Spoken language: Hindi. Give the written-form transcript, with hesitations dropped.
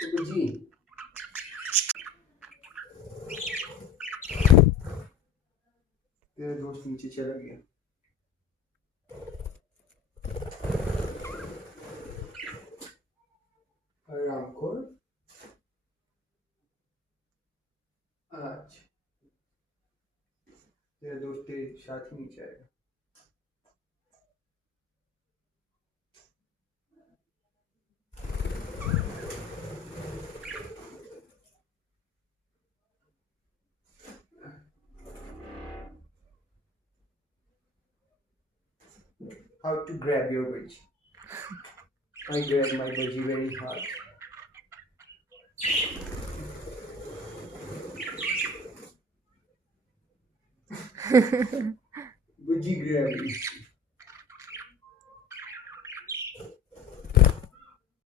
जी। तेरा दोस्त नीचे चला गया। हरामखोर। आज तेरा दोस्त तेरे साथ ही नीचे आएगा। How to grab your veg? I grab my veggie very hard. Veggie gravy.